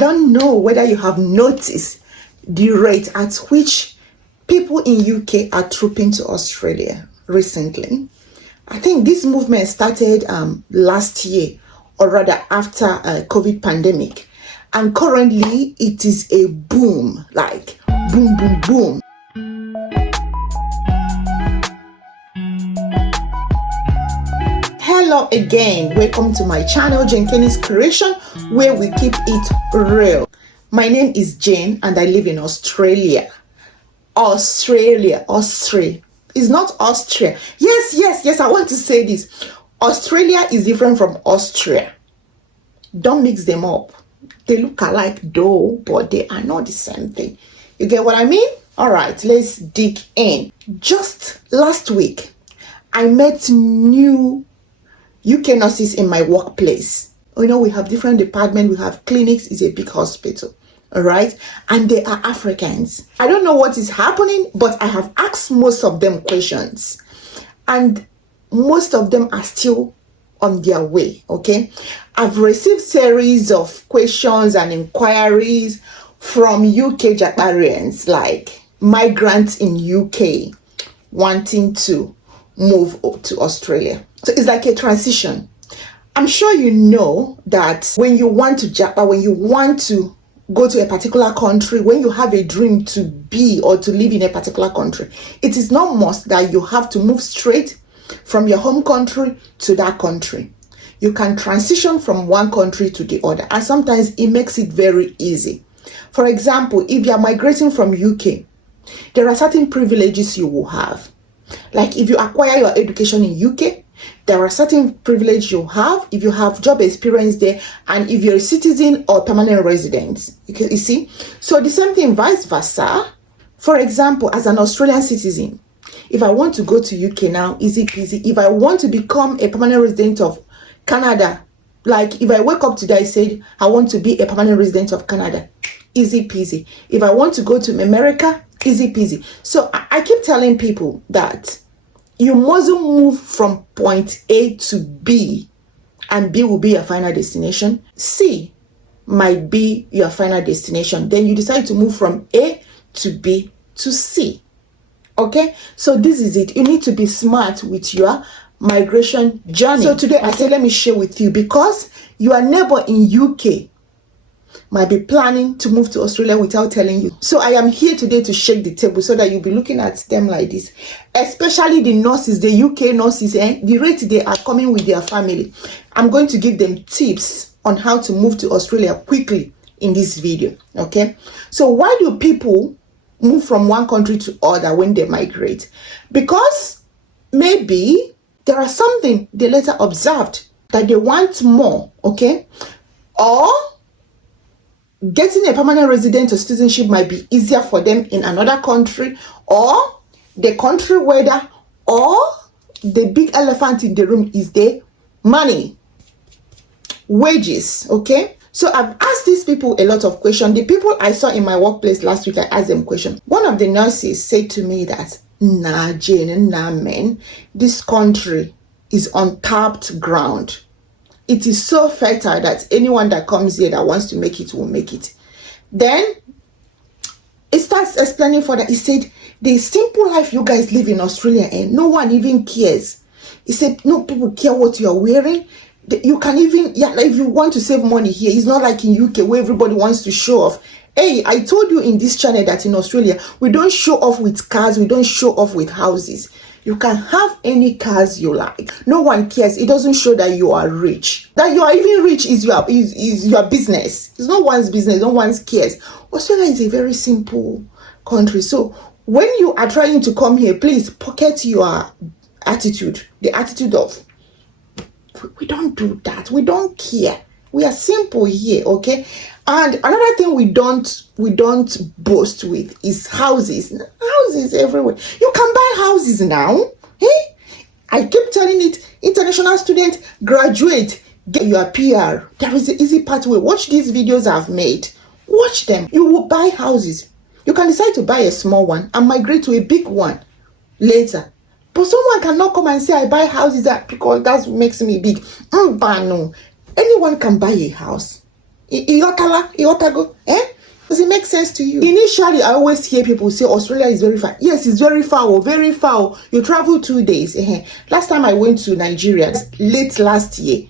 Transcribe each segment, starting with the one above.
don't know whether you have noticed the rate at which people in UK are trooping to Australia recently. I think this movement started last year, or rather after COVID pandemic. And currently it is a boom, like boom, boom, boom. Hello again, welcome to my channel, Jane Kenny's Creation, where we keep it real. My name is Jane and I live in Australia. Australia. It's not Austria. Yes, I want to say this. Australia is different from Austria. Don't mix them up. They look alike though, but they are not the same thing. You get what I mean? All right, let's dig in. Just last week, I met new UK nurses in my workplace. You know, we have different departments. We have clinics. It's a big hospital. All right. And they are Africans. I don't know what is happening, but I have asked most of them questions. And most of them are still on their way. Okay. I've received series of questions and inquiries from UK Japarians, like migrants in UK wanting to move up to Australia. So it's like a transition. I'm sure you know that when you want to Japan, when you want to go to a particular country, when you have a dream to be or to live in a particular country, it is not must that you have to move straight from your home country to that country. You can transition from one country to the other, and sometimes it makes it very easy. For example, if you are migrating from UK, there are certain privileges you will have. Like if you acquire your education in UK, there are certain privileges you have if you have job experience there, and if you're a citizen or permanent resident. You see? So the same thing vice versa. For example, as an Australian citizen, if I want to go to UK now, easy peasy. If I want to become a permanent resident of Canada, like if I wake up today, I said, I want to be a permanent resident of Canada, easy peasy. If I want to go to America, easy peasy. So I keep telling people that you mustn't move from point A to B, and B will be your final destination. C might be your final destination. Then you decide to move from A to B to C. Okay? So this is it. You need to be smart with your migration journey. So today I say, let me share with you, because your neighbor in UK might be planning to move to Australia without telling you. So I am here today to shake the table so that you'll be looking at them like this. Especially the nurses, the UK nurses, the rate they are coming with their family. I'm going to give them tips on how to move to Australia quickly in this video. Okay? So why do people move from one country to other when they migrate? Because maybe there are something they later observed that they want more. Okay? Or getting a permanent resident or citizenship might be easier for them in another country, or the country weather, or the big elephant in the room is the money, wages. Okay, so I've asked these people a lot of questions. The people I saw in my workplace last week, I asked them questions. One of the nurses said to me that, nah, Jane, nah, man, this country is untapped ground. It is so fertile that anyone that comes here that wants to make it will make it. Then it starts explaining further. He said, the simple life you guys live in Australia, and no one even cares. He said, no people care what you are wearing. You can even, if you want to save money here, it's not like in UK where everybody wants to show off. Hey, I told you in this channel that in Australia, we don't show off with cars, we don't show off with houses. You can have any cars you like. No one cares. It doesn't show that you are rich. That you are even rich is your business. It's no one's business. No one cares. Australia is a very simple country. So when you are trying to come here, please pocket your attitude. The attitude of, we don't do that. We don't care. We are simple here, okay? And another thing we don't boast with is houses. Houses everywhere. You can buy houses now. Hey, I keep telling it, international student, graduate, get your PR. There is an easy pathway. Watch these videos I've made. Watch them. You will buy houses. You can decide to buy a small one and migrate to a big one later. But someone cannot come and say, I buy houses because that makes me big. No. Anyone can buy a house. Iotago, Does it make sense to you? Initially, I always hear people say Australia is very far. Yes, it's very far, very far. You travel 2 days. Last time I went to Nigeria, late last year,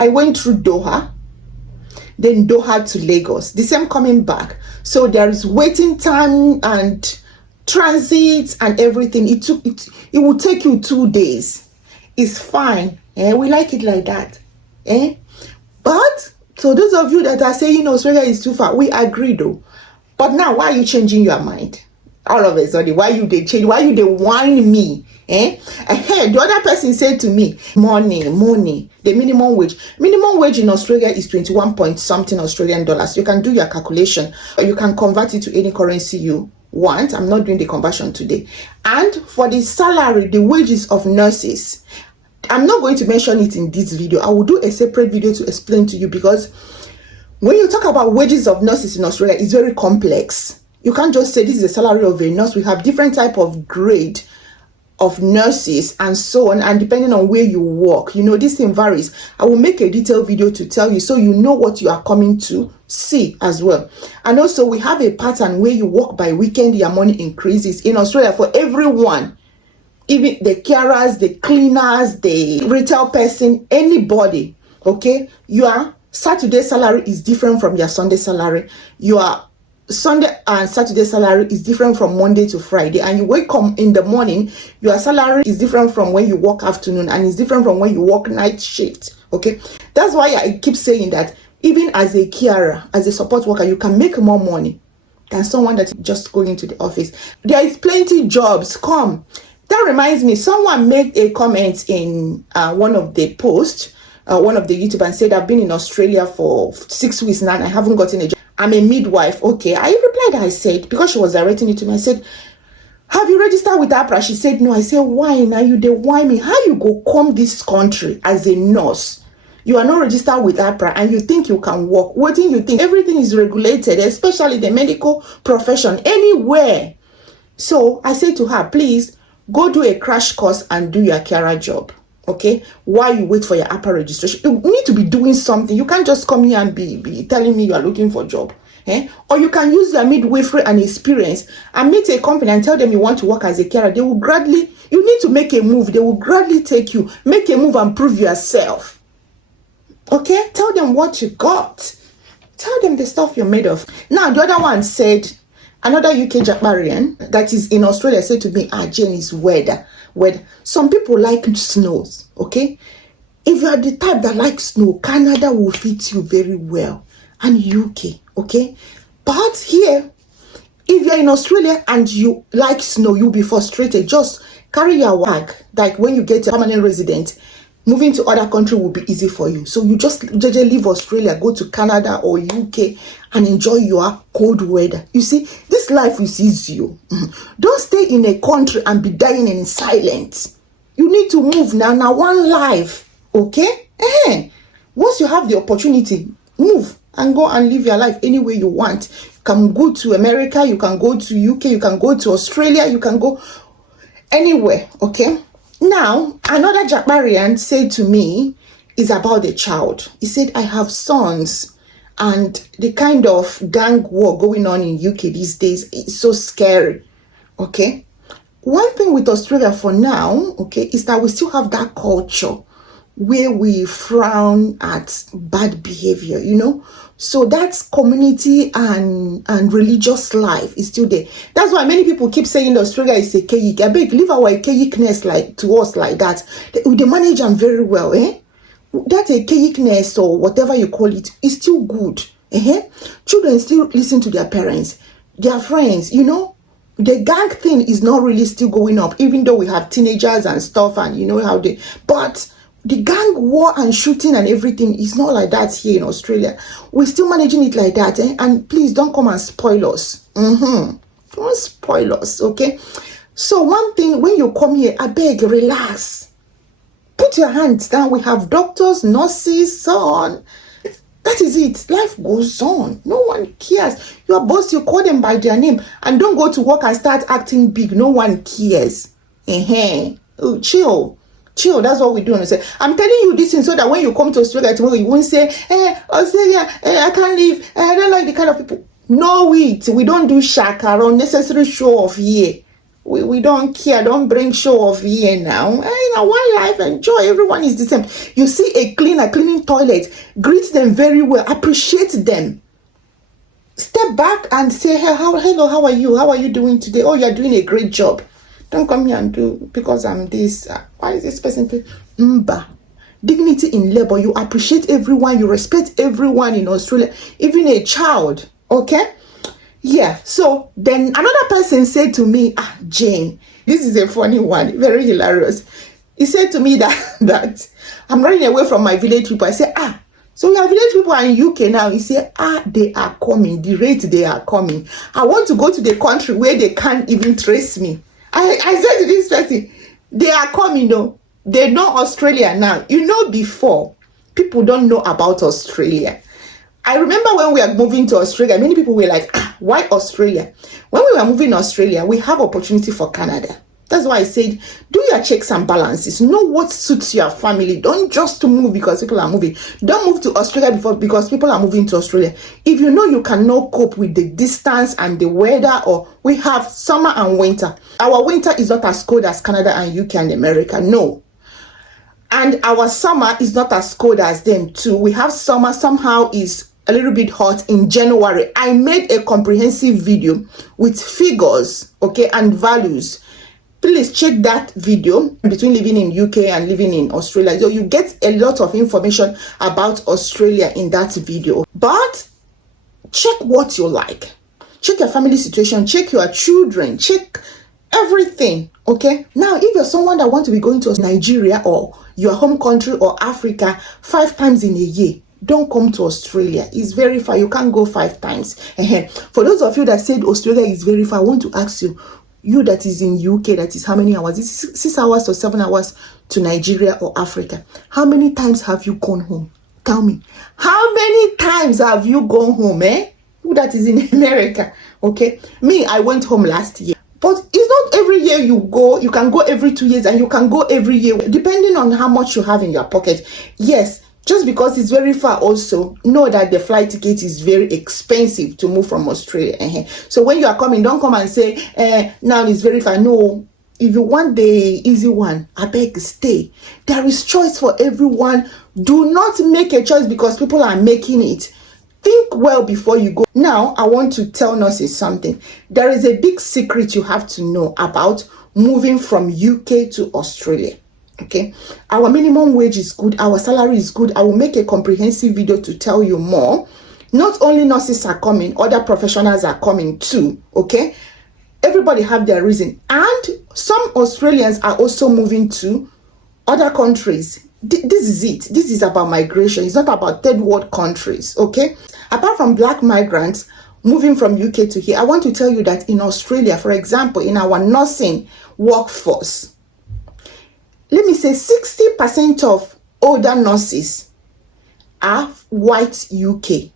I went through Doha, then Doha to Lagos. The same coming back. So there is waiting time and transit and everything. It will take you 2 days. It's fine. We like it like that. But so those of you that are saying Australia is too far, we agree though. But now, why are you changing your mind? All of a sudden, why you they change? Why you they whine me? The other person said to me, money, the minimum wage. Minimum wage in Australia is 21 point something Australian dollars. You can do your calculation, or you can convert it to any currency you want. I'm not doing the conversion today. And for the salary, the wages of nurses, I'm not going to mention it in this video. I will do a separate video to explain to you, because when you talk about wages of nurses in Australia, it's very complex. You can't just say this is the salary of a nurse. We have different type of grade of nurses and so on, and depending on where you work, this thing varies. I will make a detailed video to tell you, so you know what you are coming to see as well. And also, we have a pattern where you work by weekend, your money increases in Australia for everyone. Even the carers, the cleaners, the retail person, anybody, okay? Your Saturday salary is different from your Sunday salary. Your Sunday and Saturday salary is different from Monday to Friday. And you wake up in the morning, your salary is different from when you work afternoon, and it's different from when you work night shift, okay? That's why I keep saying that even as a carer, as a support worker, you can make more money than someone that's just going to the office. There is plenty jobs. Come. That reminds me, someone made a comment in one of the posts, one of the YouTubers, and said, I've been in Australia for 6 weeks now and I haven't gotten a job. I'm a midwife. Okay, I replied, I said, because she was directing it to me, I said, have you registered with APRA? She said, no. I said, why? Now you they why me? How you go come this country as a nurse? You are not registered with APRA and you think you can work. What do you think? Everything is regulated, especially the medical profession, anywhere. So I said to her, please, go do a crash course and do your carer job, okay? While you wait for your APA registration. You need to be doing something. You can't just come here and be telling me you are looking for a job. Or you can use your midwifery and experience and meet a company and tell them you want to work as a carer. They will gladly, you need to make a move. They will gladly take you. Make a move and prove yourself. Okay? Tell them what you got. Tell them the stuff you're made of. Now, the other one said, another UK Japarian that is in Australia said to me, Jane, is weather. Some people like snows, okay? If you are the type that likes snow, Canada will fit you very well, and UK, okay? But here, if you're in Australia and you like snow, you'll be frustrated. Just carry your bag. Like when you get a permanent resident, moving to other country will be easy for you. So you just leave Australia, go to Canada or UK and enjoy your cold weather. You see, this life is easy. Don't stay in a country and be dying in silence. You need to move now. Now one life, okay? Once you have the opportunity, move and go and live your life any way you want. You can go to America, you can go to UK, you can go to Australia, you can go anywhere, okay? Now, another Japarian said to me, is about the child. He said, I have sons, and the kind of gang war going on in UK these days is so scary, okay? One thing with Australia for now, okay, is that we still have that culture where we frown at bad behavior, So that's community and religious life is still there. That's why many people keep saying Australia is a archaic. I beg, leave our archaicness like to us like that. They manage them very well, That archaicness or whatever you call it is still good. Children still listen to their parents, their friends, The gang thing is not really still going up, even though we have teenagers and stuff and how they, but the gang war and shooting and everything is not like that here in Australia. We're still managing it like that, And please don't come and spoil us. Don't spoil us, okay? So one thing, when you come here, I beg, relax. Put your hands down. We have doctors, nurses, so on. That is it. Life goes on. No one cares. Your boss, you call them by their name. And don't go to work and start acting big. No one cares. Oh, chill. Chill, that's what we do. And say, I'm telling you this thing so that when you come to Australia tomorrow, you won't say, Australia, I can't leave. I don't like the kind of people. No, we don't do shaka or unnecessary show off here. We don't care. Don't bring show off here now. One life, enjoy. Everyone is the same. You see a cleaner cleaning toilet, greet them very well, appreciate them. Step back and say, hey, hello, how are you? How are you doing today? Oh, you're doing a great job. Don't come here and do because I'm this. Why is this person? Mba. Dignity in labor. You appreciate everyone. You respect everyone in Australia, even a child. Okay? Yeah. So then another person said to me, Jane, this is a funny one, very hilarious. He said to me that I'm running away from my village people. I said, so your village people are in UK now. He said, they are coming. The rate they are coming. I want to go to the country where they can't even trace me. I said to this person, they are coming, though. They know Australia now. Before, people don't know about Australia. I remember when we were moving to Australia, many people were like, why Australia? When we were moving to Australia, we have opportunity for Canada. That's why I said, do your checks and balances. Know what suits your family. Don't just move because people are moving. Don't move to Australia because people are moving to Australia. If you know you cannot cope with the distance and the weather, or we have summer and winter. Our winter is not as cold as Canada and UK and America. No. And our summer is not as cold as them too. We have summer somehow is a little bit hot in January. I made a comprehensive video with figures, okay, and values. Please check that video between living in UK and living in Australia. So you get a lot of information about Australia in that video. But check what you like. Check your family situation. Check your children. Check everything. Okay. Now, if you're someone that wants to be going to Nigeria or your home country or Africa 5 times in a year, don't come to Australia. It's very far. You can't go 5 times. For those of you that said Australia is very far, I want to ask you, you that is in UK, that is how many hours? It's 6 hours or 7 hours to Nigeria or Africa. How many times have you gone home? Tell me. How many times have you gone home, You that is in America, okay? Me, I went home last year. But it's not every year you go. You can go every 2 years and you can go every year, depending on how much you have in your pocket. Yes, just because it's very far also, know that the flight ticket is very expensive to move from Australia. So when you are coming, don't come and say, now it's very far. No, if you want the easy one, I beg, stay. There is choice for everyone. Do not make a choice because people are making it. Think well before you go. Now, I want to tell nurses something. There is a big secret you have to know about moving from UK to Australia. Okay, our minimum wage is good, our salary is good. I will make a comprehensive video to tell you more. Not only nurses are coming, other professionals are coming too. Okay, everybody have their reason, and some Australians are also moving to other countries. This is it. This is about migration. It's not about third world countries. Okay, apart from black migrants moving from UK to here, I want to tell you that in Australia, for example, in our nursing workforce, let me say 60% of older nurses are white UK,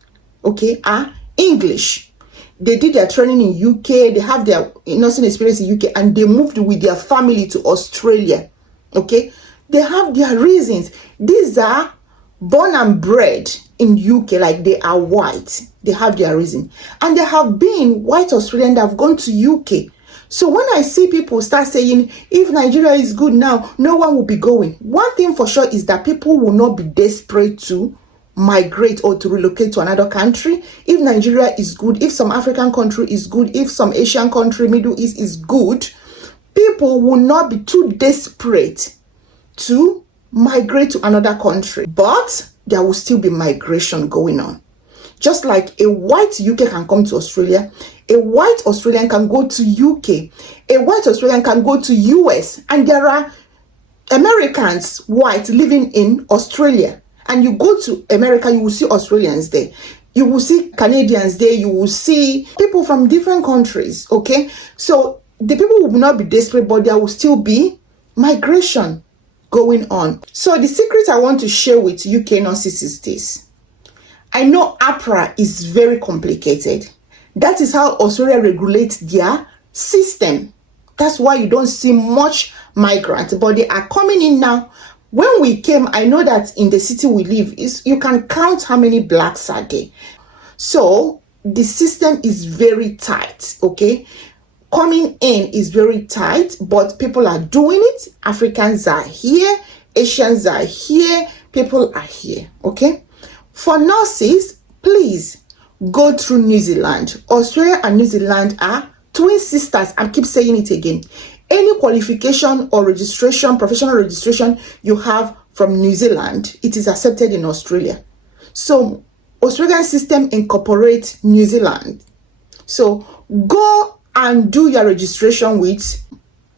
okay, are English. They did their training in UK, they have their nursing experience in UK, and they moved with their family to Australia, okay. They have their reasons. These are born and bred in UK, like they are white. They have their reason. And they have been white Australian that have gone to UK. So when I see people start saying, if Nigeria is good now, no one will be going. One thing for sure is that people will not be desperate to migrate or to relocate to another country. If Nigeria is good, if some African country is good, if some Asian country, Middle East is good, people will not be too desperate to migrate to another country. But there will still be migration going on. Just like a white UK can come to Australia, a white Australian can go to UK, a white Australian can go to US, and there are Americans, white, living in Australia. And you go to America, you will see Australians there. You will see Canadians there. You will see people from different countries, okay? So the people will not be desperate, but there will still be migration going on. So the secret I want to share with UK nurses is this. I know APRA is very complicated. That is how Australia regulates their system. That's why you don't see much migrants, but they are coming in now. When we came, I know that in the city we live, you can count how many blacks are there. So the system is very tight, okay? Coming in is very tight, but people are doing it. Africans are here, Asians are here, people are here, okay? For nurses, please go through New Zealand. Australia and New Zealand are twin sisters. I keep saying it again. Any qualification or registration, professional registration you have from New Zealand, it is accepted in Australia. So Australian system incorporates New Zealand. So go and do your registration with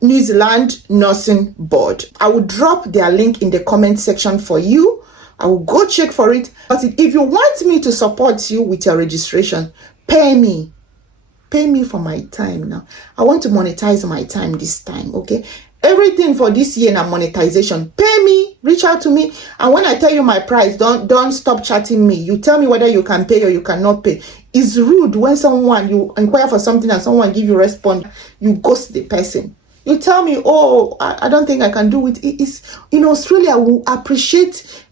New Zealand Nursing Board. I will drop their link in the comment section for you. I will go check for it. But if you want me to support you with your registration, pay me. Pay me for my time now. I want to monetize my time this time, okay? Everything for this year now, monetization. Pay me, reach out to me. And when I tell you my price, don't stop chatting me. You tell me whether you can pay or you cannot pay. It's rude when you inquire for something and someone give you response, you ghost the person. You tell me, oh, I don't think I can do it. It's in Australia, we appreciate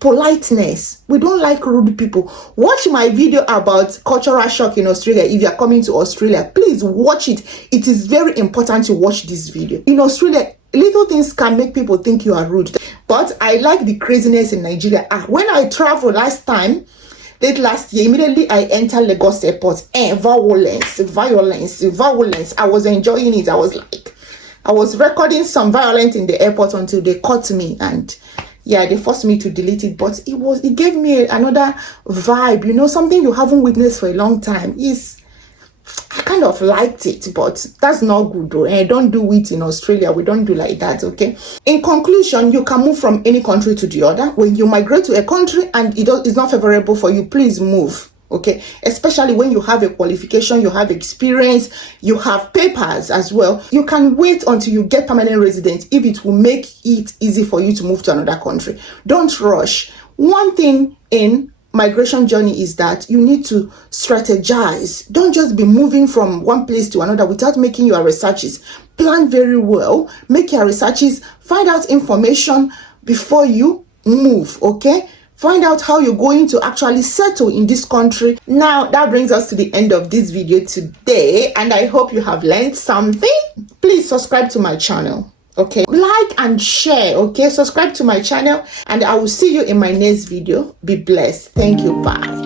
politeness. We don't like rude people. Watch my video about cultural shock in Australia. If you are coming to Australia, please watch it. It is very important to watch this video. In Australia, little things can make people think you are rude. But I like the craziness in Nigeria. When I traveled last time, late last year, immediately I entered Lagos airport. Violence. I was enjoying it. I was recording some violence in the airport until they caught me, and yeah, they forced me to delete it. But it gave me another vibe, something you haven't witnessed for a long time. I kind of liked it, but that's not good though. And don't do it in Australia. We don't do like that, okay? In conclusion, you can move from any country to the other. When you migrate to a country and it's not favorable for you, please move, okay? Especially when you have a qualification, you have experience, you have papers as well. You can wait until you get permanent residence if it will make it easy for you to move to another country. Don't rush. One thing in migration journey is that you need to strategize. Don't just be moving from one place to another without making your researches. Plan very well, make your researches, find out information before you move, okay? Find out how you're going to actually settle in this country. Now, that brings us to the end of this video today, and I hope you have learned something. Please subscribe to my channel. Okay, like and share. Okay, subscribe to my channel, and I will see you in my next video. Be blessed. Thank you. Bye.